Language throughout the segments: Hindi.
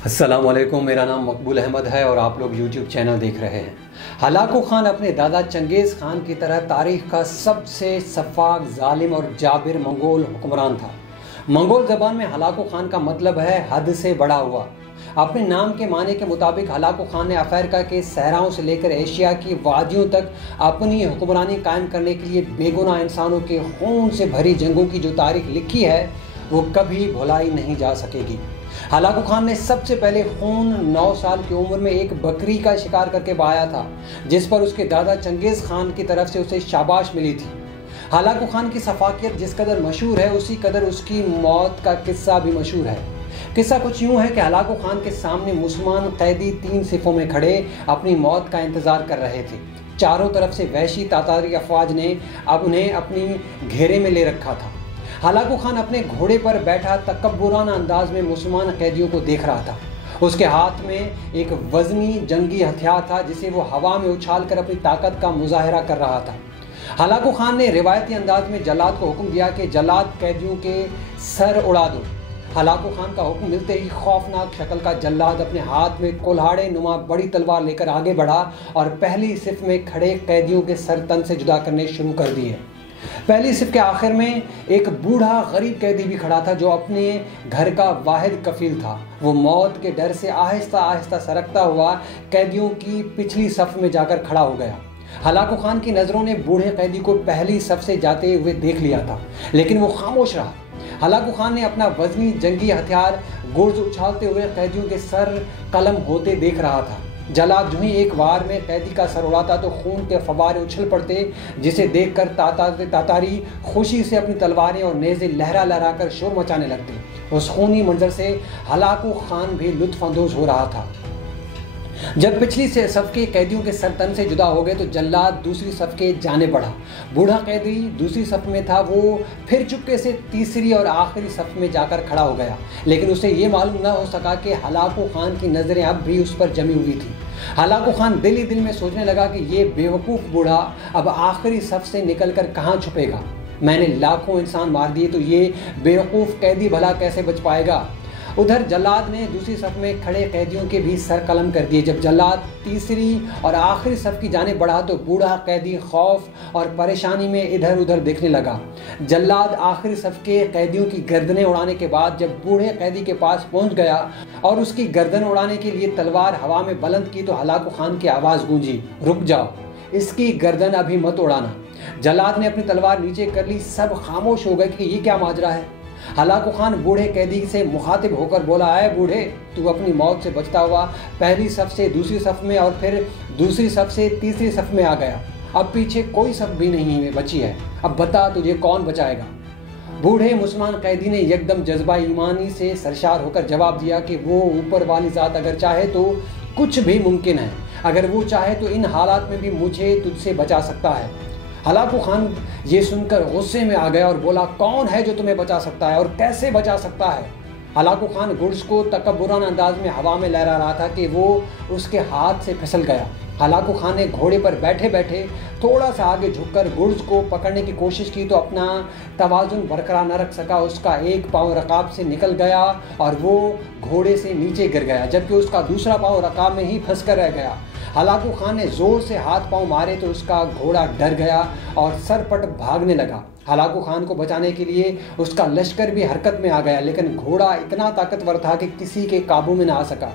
अस्सलाम वालेकुम, मेरा नाम मकबूल अहमद है और आप लोग YouTube चैनल देख रहे हैं। हलाकू खान अपने दादा चंगेज़ खान की तरह तारीख़ का सबसे सफ़ाक, जालिम और जाबिर मंगोल हुक्मरान था। मंगोल ज़बान में हलाकू खान का मतलब है हद से बड़ा हुआ। अपने नाम के माने के मुताबिक हलाकू खान ने अफ्रीका के सहराओं से लेकर एशिया की वादियों तक अपनी हुक्मरानी कायम करने के लिए बेगुनाह इंसानों के खून से भरी जंगों की जो तारीख लिखी है वो कभी भुलाई नहीं जा सकेगी। हलाकू खान ने सबसे पहले खून 9 साल की उम्र में एक बकरी का शिकार करके बहाया था, जिस पर उसके दादा चंगेज़ खान की तरफ से उसे शाबाश मिली थी। हलाकू खान की सफाकियत जिस कदर मशहूर है, उसी कदर उसकी मौत का किस्सा भी मशहूर है। किस्सा कुछ यूँ है कि हलाकू खान के सामने मुसलमान कैदी 3 सिफों में खड़े अपनी मौत का इंतज़ार कर रहे थे। चारों तरफ से वहशी तातारी अफवाज ने अब उन्हें अपनी घेरे में ले रखा था। हलाकू खान अपने घोड़े पर बैठा तकब्बुराना अंदाज में मुसलमान कैदियों को देख रहा था। उसके हाथ में एक वज़नी जंगी हथियार था, जिसे वो हवा में उछाल कर अपनी ताकत का मुजाहरा कर रहा था। हलाकू खान ने रिवायती अंदाज में जल्लाद को हुक्म दिया कि जल्लाद कैदियों के सर उड़ा दो। हलाकू खान का हुक्म मिलते ही खौफनाक शक्ल का जल्लाद अपने हाथ में कुल्हाड़े नुमा बड़ी तलवार लेकर आगे बढ़ा और पहली सिफ में खड़े कैदियों के सर तन से जुदा करने शुरू कर दिए। पहली सिफ के आखिर में एक बूढ़ा गरीब कैदी भी खड़ा था, जो अपने घर का वाहिद कफील था। वो मौत के डर से आहिस्ता आहिस्ता सरकता हुआ कैदियों की पिछली सफ में जाकर खड़ा हो गया। हलाकू खान की नज़रों ने बूढ़े कैदी को पहली सफ से जाते हुए देख लिया था, लेकिन वो खामोश रहा। हलाकू खान ने अपना वजनी जंगी हथियार गुर्ज उछालते हुए कैदियों के सर कलम होते देख रहा था। जल्लाद जो ही एक वार में कैदी का सर उड़ाता तो खून के फवारे उछल पड़ते, जिसे देखकर तातारी खुशी से अपनी तलवारें और नेज़े लहरा लहरा कर शोर मचाने लगते। उस खूनी मंजर से हलाकू खान भी लुत्फ़अंदोज़ हो रहा था। जब पिछली से सफ़ के कैदियों के सर तन से जुदा हो गए तो जल्लाद दूसरी सफ़ के जाने बढ़ा। बूढ़ा कैदी दूसरी सफ़ में था, वो फिर चुपके से तीसरी और आखिरी सफ़ में जाकर खड़ा हो गया, लेकिन उसे ये मालूम न हो सका कि हलाकू खान की नज़रें अब भी उस पर जमी हुई थी। हलाकू खान दिल ही दिल में सोचने लगा कि ये बेवकूफ़ बूढ़ा अब आखिरी सफ़ से निकल कर कहाँ छुपेगा। मैंने लाखों इंसान मार दिए, तो ये बेवकूफ़ कैदी भला कैसे बच पाएगा। उधर जल्लाद ने दूसरी सफ़ में खड़े कैदियों के भी सर कलम कर दिए। जब जल्लाद तीसरी और आखिरी सफ़ की जाने बढ़ा तो बूढ़ा कैदी खौफ और परेशानी में इधर उधर देखने लगा। जल्लाद आखिरी सफ़ के कैदियों की गर्दनें उड़ाने के बाद जब बूढ़े कैदी के पास पहुंच गया और उसकी गर्दन उड़ाने के लिए तलवार हवा में बुलंद की तो हलाकू खान की आवाज़ गूंजी, रुक जाओ, इसकी गर्दन अभी मत उड़ाना। जल्लाद ने अपनी तलवार नीचे कर ली। सब खामोश हो गए कि ये क्या माजरा है। हलाकू खान बूढ़े कैदी से मुखातिब होकर बोला, है बूढ़े, तू अपनी मौत से बचता हुआ पहली सफ़ से दूसरी सफ़ में और फिर दूसरी सफ़ से तीसरी सफ़ में आ गया। अब पीछे कोई सफ़ भी नहीं बची है। अब बता, तुझे कौन बचाएगा। बूढ़े मुसलमान कैदी ने एकदम जज्बा ईमानी से सरशार होकर जवाब दिया कि वो ऊपर वाली ज़ात अगर चाहे तो कुछ भी मुमकिन है। अगर वो चाहे तो इन हालात में भी मुझे तुझसे बचा सकता है। हलाकू खान ये सुनकर गुस्से में आ गया और बोला, कौन है जो तुम्हें बचा सकता है और कैसे बचा सकता है। हलाकू खान गुर्ज को तकब्बुराना अंदाज में हवा में लहरा रहा था कि वो उसके हाथ से फिसल गया। हलाकू खान ने घोड़े पर बैठे बैठे थोड़ा सा आगे झुककर गुर्ज को पकड़ने की कोशिश की तो अपना तवाज़ुन बरकरार न रख सका। उसका एक पाँव रकाब से निकल गया और वो घोड़े से नीचे गिर गया, जबकि उसका दूसरा पाँव रकाब में ही फंस कर रह गया। हलाकू खान ने ज़ोर से हाथ पाँव मारे तो उसका घोड़ा डर गया और सरपट भागने लगा। हलाकू खान को बचाने के लिए उसका लश्कर भी हरकत में आ गया, लेकिन घोड़ा इतना ताकतवर था कि किसी के काबू में ना आ सका।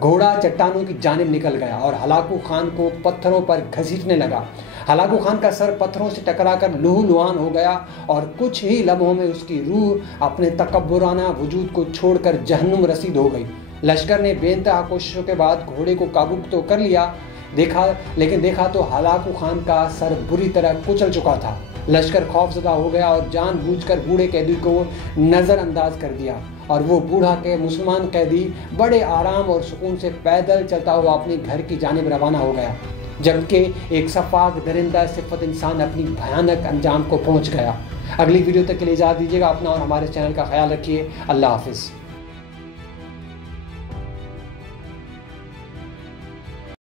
घोड़ा चट्टानों की जानिब निकल गया और हलाकू खान को पत्थरों पर घसीटने लगा। हलाकू खान का सर पत्थरों से टकराकर लहूलुहान हो गया और कुछ ही लम्हों में उसकी रूह अपने तकब्बुराना वजूद को छोड़कर जहन्नुम रसीद हो गई। लश्कर ने बेइंतहा कोशिशों के बाद घोड़े को काबू तो कर लिया, लेकिन देखा तो हलाकू खान का सर बुरी तरह कुचल चुका था। लश्कर खौफजदा हो गया और जानबूझकर बूढ़े कैदी को नज़रअंदाज कर दिया और वो बूढ़ा के मुसलमान कैदी बड़े आराम और सुकून से पैदल चलता हुआ अपने घर की जानिब रवाना हो गया, जबकि एक सफाक दरिंदा सिफत इंसान अपनी भयानक अंजाम को पहुँच गया। अगली वीडियो तक के लिए इजाज़त दीजिएगा। अपना और हमारे चैनल का ख्याल रखिए। अल्लाह हाफिज़।